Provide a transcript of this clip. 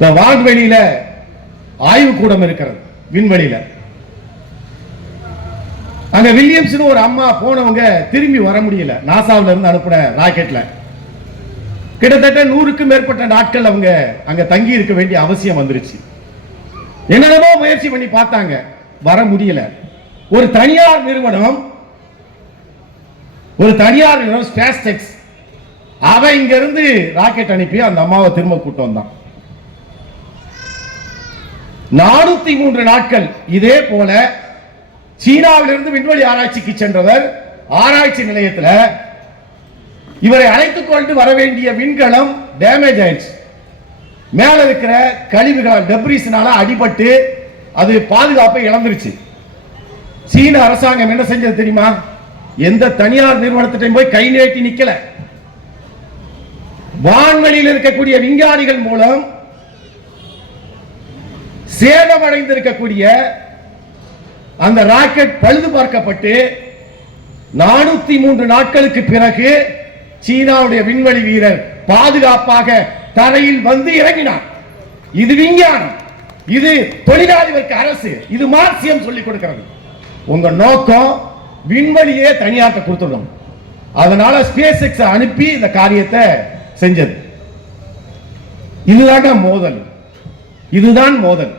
இந்த வான்வெளியில ஆய்வு கூடம் இருக்கிறது விண்வெளியில. அங்க வில்லியம்ஸ்னு ஒரு அம்மா போனவங்க திரும்பி வர முடியல. நாசாவுல இருந்து அனுப்புற ராக்கெட்ல. கிட்டத்தட்ட நூறுக்கும் மேற்பட்ட நாட்கள் அவங்க அங்க தங்கி இருக்க வேண்டிய அவசியம் வந்துருச்சு. என்னென்னமோ முயற்சி பண்ணி பார்த்தாங்க. வர முடியல. ஒரு தனியார் நிறுவனம் ஒரு தனியார் நிறுவனம் ஸ்பேஸ் டெக்ஸ் அவன் இங்க இருந்து ராக்கெட் அனுப்பி அந்த அம்மாவை திரும்ப கூட்டம் தான் நானூத்தி மூன்று நாட்கள் இதே போல சீனாவிலிருந்து விண்வெளி ஆராய்ச்சிக்கு சென்றவர் ஆராய்ச்சி நிலையத்துல இவரை அழைத்துக் கொண்டு வர வேண்டிய விண்கலம் டேமேஜ் ஆயிடுச்சு. மேல இருக்கிற கழிவுகள் டெப்ரிஸ்னால அடிபட்டு அது பாதுகாப்பை இழந்துருச்சு. சீன அரசாங்கம் என்ன செஞ்சது தெரியுமா? எந்த தனியார் நிறுவனத்திட்டையும் போய் கை நீட்டி நிக்கல. வான்வெளியில் இருக்கக்கூடிய விஞ்ஞானிகள் மூலம் சேதமடைந்திருக்கக்கூடிய அந்த ராக்கெட் பழுது பார்க்கப்பட்டு நானூத்தி மூன்று நாட்களுக்கு பிறகு சீனாவுடைய விண்வெளி வீரர் பாதுகாப்பாக தரையில் வந்து இறங்கினார். இது விஞ்ஞானம். இது தொழிலாளி வர்க்க அரசு. இது மார்க்சியம் சொல்லிக் கொடுக்கிறது. உங்க நோக்கம் விண்வெளியே தனியார்ட்ட கொடுத்துடணும். அதனால ஸ்பேஸ் எக்ஸ் அனுப்பி இந்த காரியத்தை செஞ்சது. இதுதாங்க மோதல். இதுதான் மோதல்.